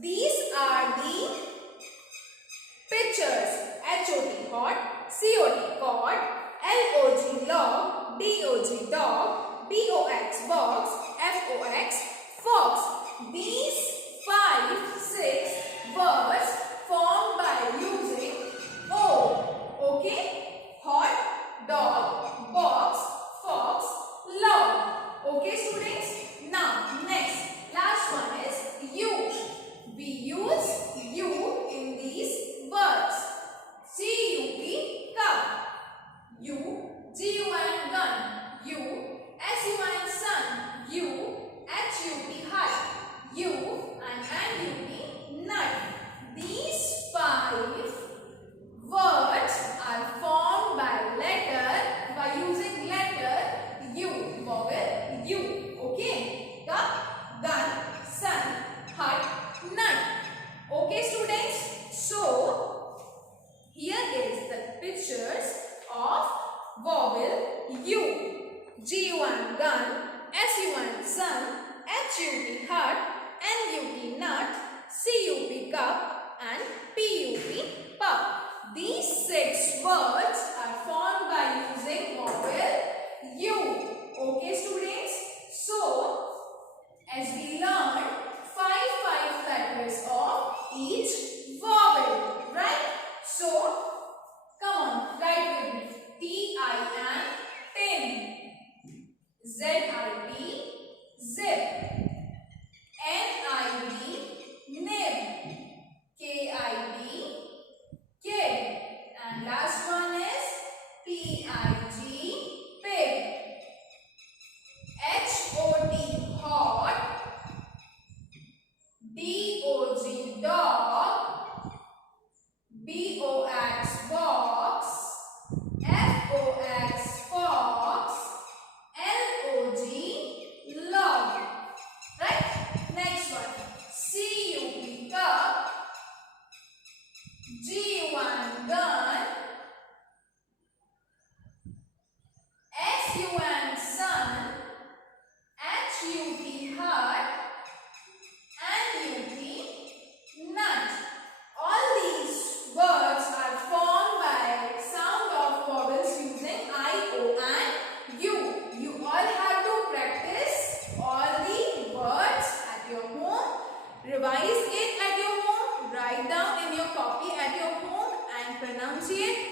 These are the pictures. H-O-T hot, C-O-T cot, L-O-G log, D-O-G dog, B-O-X box, F-O-X fox. These 5, 6 words formed by using O. Okay? Hot, dog, box, fox, log. Okay students? Now next, last one is U. We use U in these words. G-U-P cup, U, G-U-N gun, U, S-U-N sun, U, H-U-P hut, U, and N-U-P nut. These 5 words are formed by using letter U, vowel U. Okay? Cup, gun, sun, hut, nut. Okay students? So, here is the pictures of vowel U. G-U-N gun, S-U-N sun, H-U-P hut, N-U-P nut, C-U-P cup, and P-U-P pup. These 6 words are formed by using vowel U. Okay students? So, as we learned 5 letters of each vowel, right? So, come on, write with me. T-I-N, tin. Z-I-P, zip. N-I-B, nib. K-I-D, kid. And last one is P-I-G, pig. H-O-T, hot. D-O-G, dog. B-O-X, box. F-O-X, fox. L-O-G, log. Right? Next one. C-U-P, cup. G-U-N, gun. S-U-N, sun. H-U-P, hut. N-U-P, nut. All these words are formed by sound of vowels using I, O and U. You all have to practice all the words at your home. Revise it at your home. Write down in your copy at your home and pronunciate